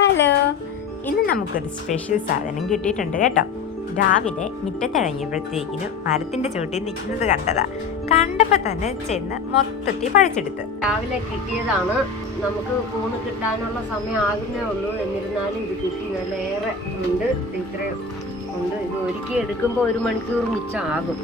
Hello, ഇന്ന് നമുക്കൊരു special സാധനം കിട്ടിയിട്ടുണ്ട് കേട്ടോ. രാവിലെ മുറ്റത്തിറങ്ങിയപ്പോഴത്തേക്കിനും മരത്തിൻ്റെ ചുവട്ടിൽ നിൽക്കുന്നത് കണ്ടപ്പോൾ തന്നെ ചെന്ന് മൊത്തത്തിൽ പഴിച്ചെടുത്ത്. രാവിലെ കിട്ടിയതാണ്. നമുക്ക് കൂണ് കിട്ടാനുള്ള സമയം ആകുന്നേ ഉള്ളൂ. എന്നിരുന്നാലും ഇത് കിട്ടി. നല്ലേറെ ഉണ്ട്. ഇത്രയും ഉണ്ട്. ഇത് ഒരുക്കി എടുക്കുമ്പോൾ 1 മണിക്കൂർ മിച്ചമാകും.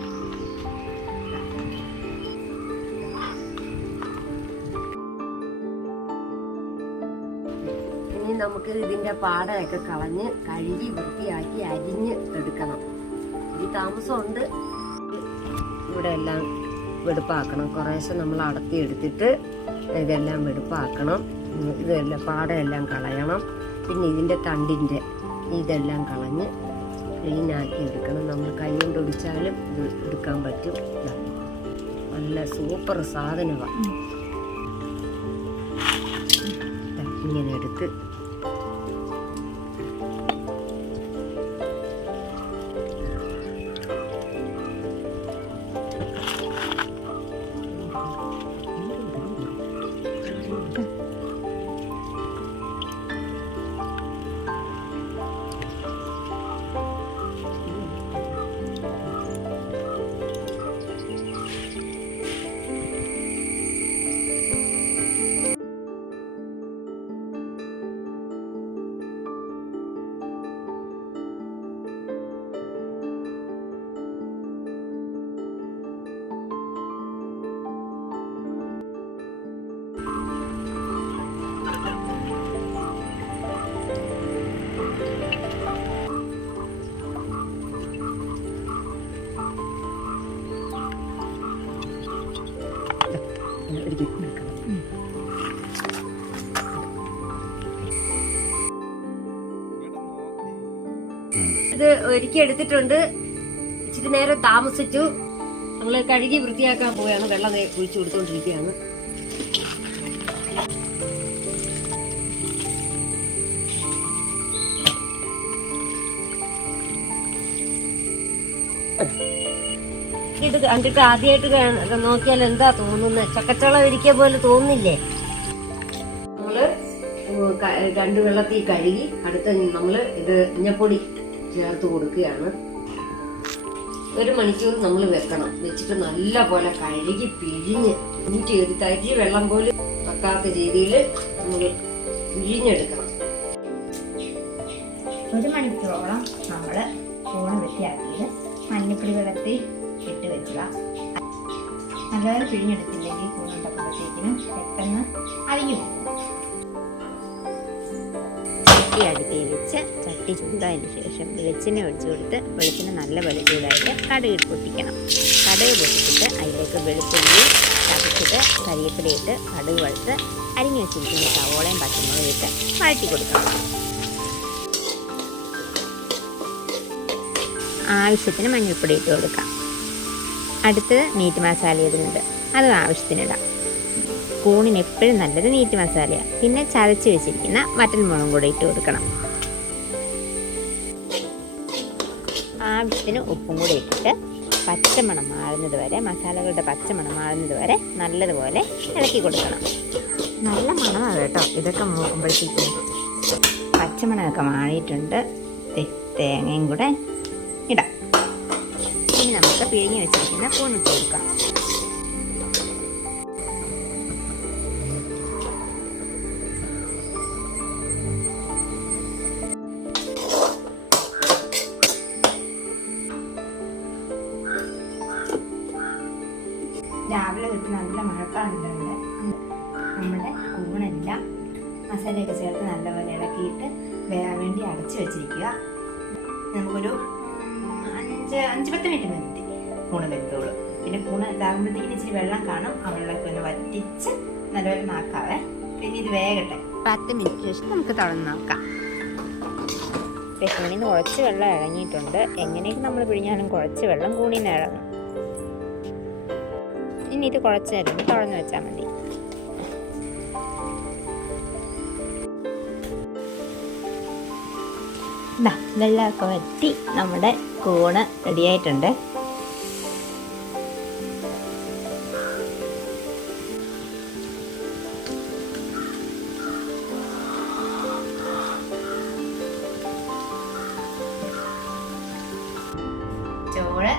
ഇനി നമുക്ക് ഇതിൻ്റെ പാടയൊക്കെ കളഞ്ഞ് കഴുകി വൃത്തിയാക്കി അരിഞ്ഞ് എടുക്കണം. ഈ താമസമുണ്ട്. ഇവിടെ എല്ലാം വെടുപ്പാക്കണം. കുറേശ്ശെ നമ്മൾ അടത്തി എടുത്തിട്ട് ഇതെല്ലാം വെടുപ്പാക്കണം. ഇതെല്ലാം പാടയെല്ലാം കളയണം. പിന്നെ ഇതിൻ്റെ തണ്ടിൻ്റെ ഇതെല്ലാം കളഞ്ഞ് ക്ലീനാക്കി എടുക്കണം. നമ്മൾ കൈ കൊണ്ട് ഒടിച്ചാലും ഇത് എടുക്കാൻ പറ്റും. നല്ല സൂപ്പർ സാധനമാണ്. ഇങ്ങനെ എടുത്ത് ഇത് ഒരുക്കി എടുത്തിട്ടുണ്ട്. ഇച്ചിരി നേരം താമസിച്ചു. നമ്മള് കഴുകി വൃത്തിയാക്കാൻ പോവുകയാണ്. വെള്ളം ഒഴിച്ചു കൊടുത്തോണ്ടിരിക്കുകയാണ്. ഇത് കണ്ടിട്ട് ആദ്യമായിട്ട് നോക്കിയാൽ എന്താ തോന്നുന്നത്? ചക്കച്ചോളം ഇരിക്കുക പോലെ തോന്നില്ലേ? നമ്മള് 2 വെള്ളത്തിൽ കഴുകി അടുത്ത് നമ്മള് ഇത് മഞ്ഞപ്പൊടി ചേർത്ത് കൊടുക്കുകയാണ്. 1 മണിക്കൂർ നമ്മൾ വെക്കണം. വെച്ചിട്ട് നല്ല പോലെ കഴുകി പിഴിഞ്ഞ് തരി വെള്ളം പോലും വെക്കാത്ത രീതിയിൽ നമ്മൾ പിഴിഞ്ഞെടുക്കണം. 1 മണിക്കൂറോളം നമ്മൾ കൂണ് വൃത്തിയാക്കിയത് മഞ്ഞപ്പൊടി വെള്ളത്തിൽ ഇട്ട് വെക്കുക. നല്ലപോലെ പിഴിഞ്ഞെടുത്തില്ലെങ്കിൽ കൂണുണ്ടാക്കുമ്പോഴത്തേക്കിനും പെട്ടെന്ന് അരിഞ്ഞു പോകും. ചട്ടി അടുപ്പിൽ വെച്ച് ചട്ടി ചൂടായതിന് ശേഷം വെളിച്ചെണ്ണ ഒഴിച്ചു കൊടുത്ത് വെളിച്ചെണ്ണ നല്ലപോലെ ചൂടായിട്ട് കടുക് പൊട്ടിക്കണം. കടുക് പൊട്ടിച്ചിട്ട് അതിലേക്ക് വെളുത്തുള്ളി ചതച്ചിട്ട് കരിവേപ്പിലയിട്ട് കടുക് വറുത്ത് അരിഞ്ഞു വെച്ചിരിക്കുന്ന സവോളയും പച്ചമുളകും ഇട്ട് വഴറ്റി കൊടുക്കണം. ആവശ്യത്തിന് മഞ്ഞൾപ്പൊടി ഇട്ട് കൊടുക്കാം. അടുത്തത് മീറ്റ് മസാല ഇടുന്നുണ്ട്. അത് ആവശ്യത്തിനിടാം. കൂണിന് എപ്പോഴും നല്ലത് മീറ്റ് മസാലയാണ്. പിന്നെ ചതച്ച് വെച്ചിരിക്കുന്ന വറ്റൽമുളകും കൂടെ ഇട്ട് കൊടുക്കണം. ആവശ്യത്തിന് ഉപ്പും കൂടെ ഇട്ടിട്ട് പച്ചമണം മാറുന്നത് വരെ, മസാലകളുടെ പച്ചമണം മാറുന്നത് വരെ നല്ലതുപോലെ ഇളക്കി കൊടുക്കണം. നല്ല മണമാണ് കേട്ടോ ഇതൊക്കെ നോക്കുമ്പോഴത്തേക്കും. പച്ചമണമൊക്കെ മാറിയിട്ടുണ്ട്. തേങ്ങയും കൂടെ ഇടാം. ഇനി നമുക്ക് പിഴിഞ്ഞ് വെച്ചിരിക്കുന്ന കൂണിട്ട് കൊടുക്കാം. രാവിലെ തൊട്ട് നല്ല മഴക്കാറുണ്ട്. നമ്മുടെ കൂണെല്ലാം മസാലയൊക്കെ ചേർത്ത് നല്ലപോലെ ഇളക്കിയിട്ട് വേകാൻ വേണ്ടി അടച്ചു വെച്ചിരിക്കുക. നമുക്കൊരു 5-10 മിനിറ്റ് മതി കൂണ് വെന്തോളൂ. പിന്നെ കൂണ് ഇതാകുമ്പോഴത്തേക്കിന് ഇച്ചിരി വെള്ളം കാണും. ആ വെള്ളമൊക്കെ ഒന്ന് വറ്റിച്ച് നല്ലപോലെ നാക്കാവേ. പിന്നെ ഇത് വേകട്ടെ. 10 മിനിറ്റ് ശേഷം നമുക്ക് തുറന്ന് നോക്കാം. കൂണിൽ നിന്ന് കുറച്ച് വെള്ളം ഇറങ്ങിയിട്ടുണ്ട്. എങ്ങനെയൊക്കെ നമ്മൾ പിഴിഞ്ഞാലും കുറച്ച് വെള്ളം കൂണിൽ നിന്ന് ഇറങ്ങും. ഇനി ഇത് കുറച്ച് നേരം തുറന്ന് വെച്ചാൽ മതി. വെള്ളമൊക്കെ വറ്റി നമ്മുടെ കൂണ് റെഡിയായിട്ടുണ്ട്. ചോറ്